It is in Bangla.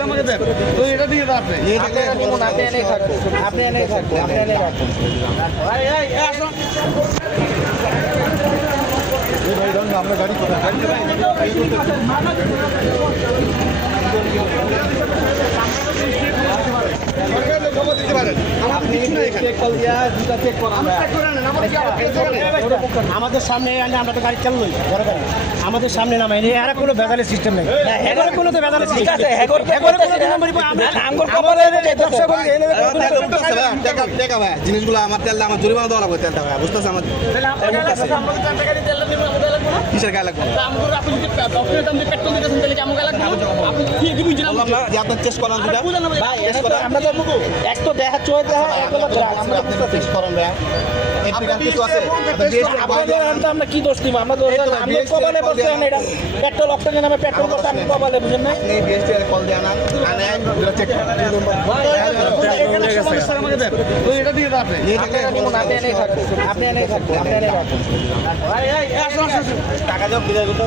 স্যার আমাকে দেন তো এটা দিয়ে দাও আপনি আপনি এনেই থাকবো আপনি এনেই থাকবো আপনি এনেই রাখুন আসুন আমরা গাড়ি আমাদের সামনে আনলে আমরা তো গাড়ি চালুই আমাদের সামনে নামাই এরা কোনো ভেজালের সিস্টেম নেই এগারে কোনো তো ভেজালের ঠিক আছে জিনিসগুলো আমার তেল আমার জরিমানা দেওয়া লাগবে তেলটা ভাই বুঝতেছে আমার কিসের গায়ে লাগবে আপনার চেষ্টা করেন এক তো দেখা চোখে দেখা চেষ্টা করেন ভাই কিছু আছে আমরা কি দোষ দিব আমরা কপালে বসছেন এটা পেট্রোল অক্টেনের নামে পেট্রোল বসে আমি কপালে বুঝেন না কল দেওয়া না চেক স্যার আমাকে দেন তো এটা দিয়ে দাও আপনি আপনি এনেই থাকবো আপনি এনেই থাকবো আপনি এনেই রাখুন আসুন আসুন টাকা দাও বিদায় করতে